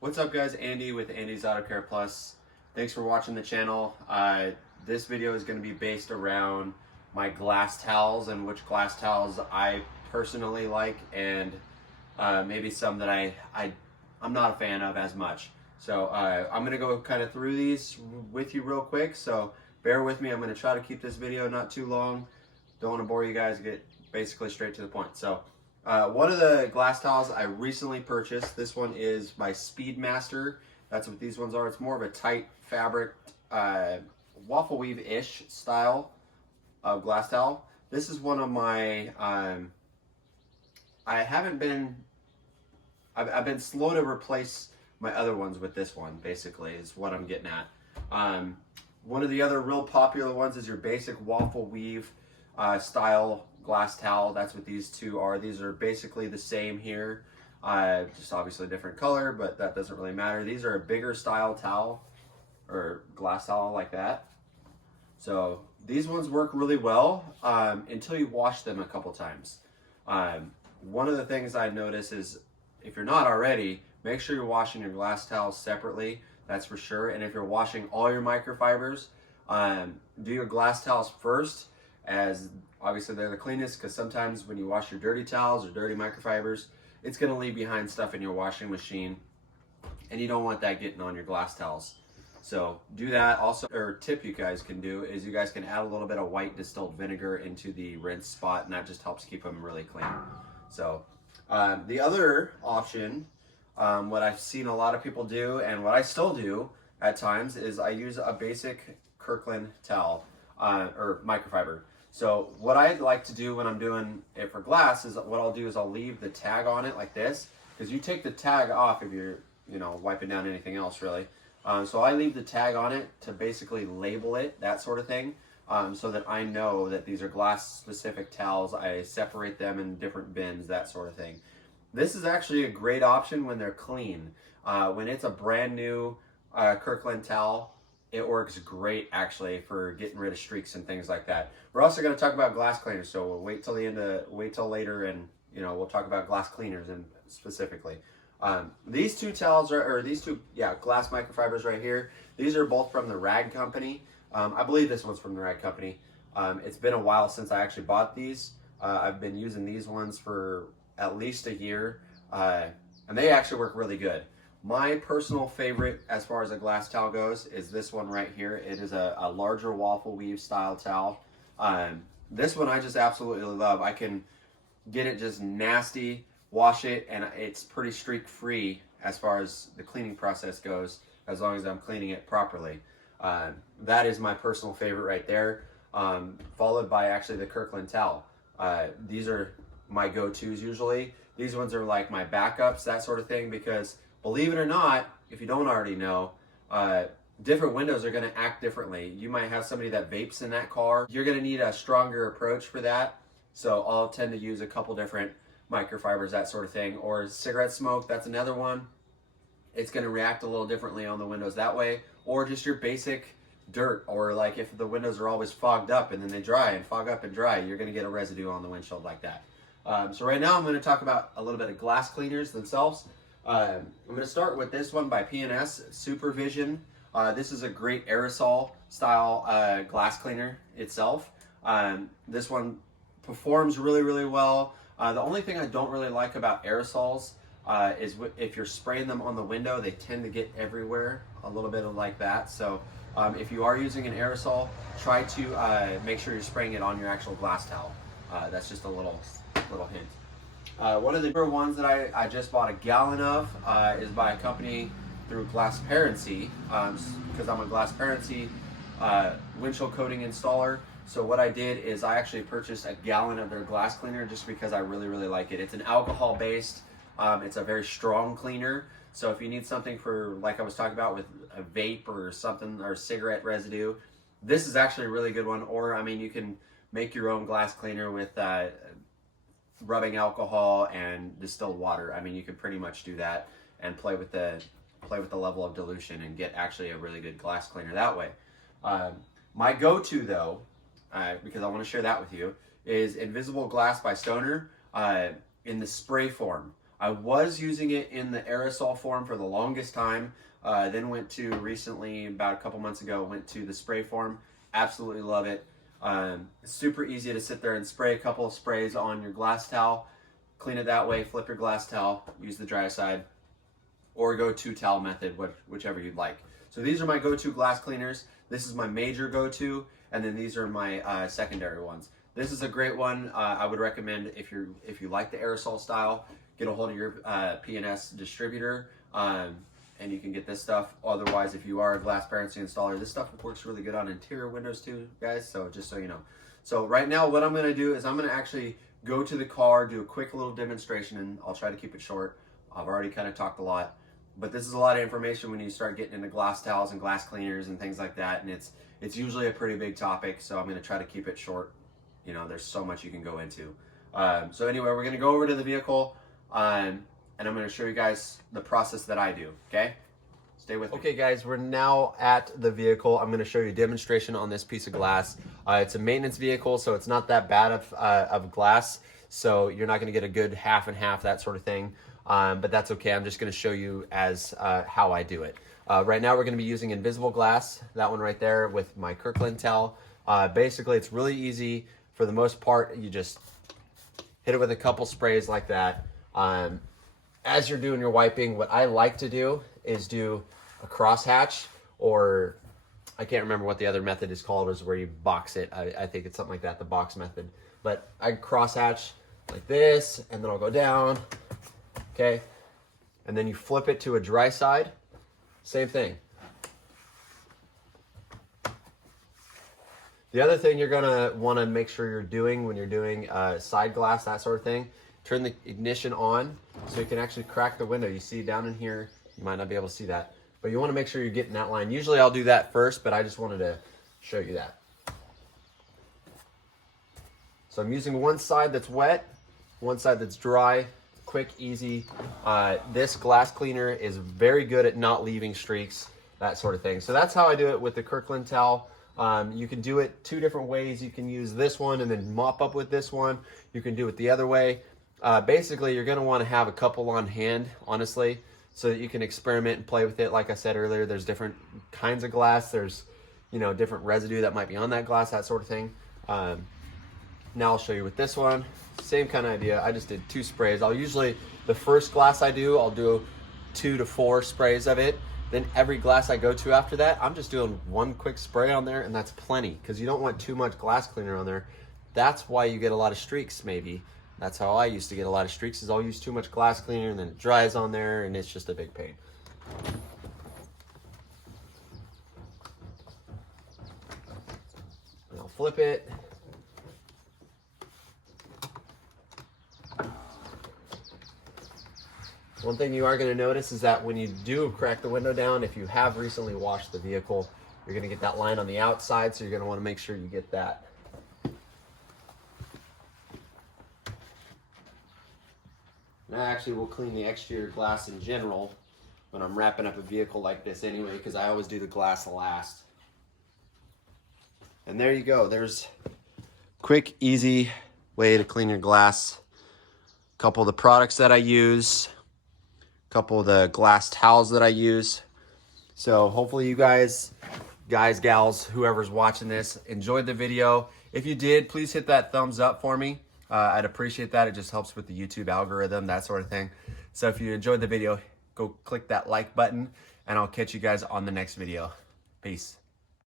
What's up guys, Andy with Andy's Auto Care Plus. Thanks for watching the channel. This video is going to be based around my glass towels and which glass towels I personally like, and maybe some that I'm not a fan of as much. So I'm going to go kind of through these with you real quick, so bear with me. I'm going to try to keep this video not too long. Don't want to bore you guys, get basically straight to the point. So one of the glass towels I recently purchased, this one is by Speedmaster. That's what these ones are. It's more of a tight fabric, waffle weave-ish style of glass towel. This is one of my, I've been slow to replace my other ones with this one, basically, is what I'm getting at. One of the other real popular ones is your basic waffle weave style glass towel. That's what these two are. These are basically the same here, just obviously a different color, but that doesn't really matter. These are a bigger style towel, or glass towel like that. So these ones work really well until you wash them a couple times. One of the things I notice is, if you're not already, make sure you're washing your glass towels separately, that's for sure. And if you're washing all your microfibers, do your glass towels first, as obviously they're the cleanest, because sometimes when you wash your dirty towels or dirty microfibers, it's going to leave behind stuff in your washing machine, and you don't want that getting on your glass towels. So do that. Also, or tip you guys can do is you guys can add a little bit of white distilled vinegar into the rinse spot, and that just helps keep them really clean. So the other option, what I've seen a lot of people do, and what I still do at times, is I use a basic Kirkland towel or microfiber. So what I like to do when I'm doing it for glass is, what I'll do is I'll leave the tag on it like this, because you take the tag off if you're wiping down anything else really. So I leave the tag on it to basically label it, that sort of thing, so that I know that these are glass specific towels. I separate them in different bins, that sort of thing. This is actually a great option when they're clean. When it's a brand new Kirkland towel, it works great actually for getting rid of streaks and things like that. We're also going to talk about glass cleaners, so we'll wait till later, and we'll talk about glass cleaners and specifically. These two towels glass microfibers right here. These are both from the Rag Company. I believe this one's from the Rag Company. It's been a while since I actually bought these. I've been using these ones for at least a year, and they actually work really good. My personal favorite as far as a glass towel goes is this one right here. It is a larger waffle weave style towel. This one I just absolutely love. I can get it just nasty, wash it, and it's pretty streak free as far as the cleaning process goes, as long as I'm cleaning it properly. That is my personal favorite right there, followed by actually the Kirkland towel. These are my go-tos usually. These ones are like my backups, that sort of thing, because believe it or not, if you don't already know, different windows are going to act differently. You might have somebody that vapes in that car. You're going to need a stronger approach for that. So I'll tend to use a couple different microfibers, that sort of thing. Or cigarette smoke, that's another one. It's going to react a little differently on the windows that way. Or just your basic dirt, or like if the windows are always fogged up and then they dry and fog up and dry, you're going to get a residue on the windshield like that. So right now I'm going to talk about a little bit of glass cleaners themselves. I'm going to start with this one by P&S, Supervision. This is a great aerosol style glass cleaner itself. This one performs really, really well. The only thing I don't really like about aerosols is if you're spraying them on the window, they tend to get everywhere, a little bit of like that. So if you are using an aerosol, try to make sure you're spraying it on your actual glass towel. That's just a little hint. One of the newer ones that I just bought a gallon of is by a company through Glassparency, because I'm a Glassparency windshield coating installer. So what I did is I actually purchased a gallon of their glass cleaner just because I really, really like it. It's an alcohol based, it's a very strong cleaner. So if you need something for, like I was talking about, with a vape or something, or cigarette residue, this is actually a really good one. Or I mean, you can make your own glass cleaner with rubbing alcohol and distilled water. I mean, you can pretty much do that and play with the level of dilution and get actually a really good glass cleaner that way. My go-to though, because I want to share that with you, is Invisible Glass by Stoner in the spray form. I was using it in the aerosol form for the longest time. Then went to recently, about a couple months ago, went to the spray form. Absolutely love it. It's super easy to sit there and spray a couple of sprays on your glass towel, clean it that way, flip your glass towel, use the dry side, or go two towel method, whichever you'd like. So these are my go-to glass cleaners. This is my major go-to, and then these are my secondary ones. This is a great one. I would recommend if you like the aerosol style, get a hold of your P&S distributor, and you can get this stuff. Otherwise, if you are a glass parency installer, this stuff works really good on interior windows too, guys. So just so you know. So right now, what I'm gonna do is I'm gonna actually go to the car, do a quick little demonstration, and I'll try to keep it short. I've already kind of talked a lot, but this is a lot of information when you start getting into glass towels and glass cleaners and things like that, and it's usually a pretty big topic, so I'm gonna try to keep it short. You know, there's so much you can go into. So anyway, we're gonna go over to the vehicle, and I'm gonna show you guys the process that I do, okay? Stay with me. Okay guys, we're now at the vehicle. I'm gonna show you a demonstration on this piece of glass. It's a maintenance vehicle, so it's not that bad of glass, so you're not gonna get a good half and half, that sort of thing. But that's okay, I'm just gonna show you as how I do it. Right now we're gonna be using invisible glass, that one right there with my Kirkland Towel. Basically, it's really easy. For the most part, you just hit it with a couple sprays like that. As you're doing your wiping, what I like to do is do a crosshatch, or I can't remember what the other method is called, is where you box it. I think it's something like that, the box method. But I crosshatch like this, and then I'll go down, okay? And then you flip it to a dry side, same thing. The other thing you're gonna wanna make sure you're doing when you're doing side glass, that sort of thing, turn the ignition on so you can actually crack the window. You see down in here, you might not be able to see that, but you wanna make sure you're getting that line. Usually I'll do that first, but I just wanted to show you that. So I'm using one side that's wet, one side that's dry, quick, easy. This glass cleaner is very good at not leaving streaks, that sort of thing. So that's how I do it with the Kirkland Towel. You can do it two different ways. You can use this one and then mop up with this one. You can do it the other way. Basically, you're gonna wanna have a couple on hand, honestly, so that you can experiment and play with it. Like I said earlier, there's different kinds of glass. There's, different residue that might be on that glass, that sort of thing. Now I'll show you with this one. Same kind of idea. I just did 2 sprays. The first glass I do, I'll do 2 to 4 sprays of it. Then every glass I go to after that, I'm just doing 1 quick spray on there, and that's plenty, because you don't want too much glass cleaner on there. That's why you get a lot of streaks, maybe. That's how I used to get a lot of streaks, is I'll use too much glass cleaner, and then it dries on there, and it's just a big pain. And I'll flip it. One thing you are going to notice is that when you do crack the window down, if you have recently washed the vehicle, you're going to get that line on the outside, so you're going to want to make sure you get that. And I actually will clean the exterior glass in general when I'm wrapping up a vehicle like this anyway, because I always do the glass last. And there you go. There's a quick, easy way to clean your glass. A couple of the products that I use. Couple of the glass towels that I use. So hopefully you guys, gals, whoever's watching this, enjoyed the video. If you did, please hit that thumbs up for me. I'd appreciate that. It just helps with the YouTube algorithm, that sort of thing. So if you enjoyed the video, go click that like button, and I'll catch you guys on the next video. Peace.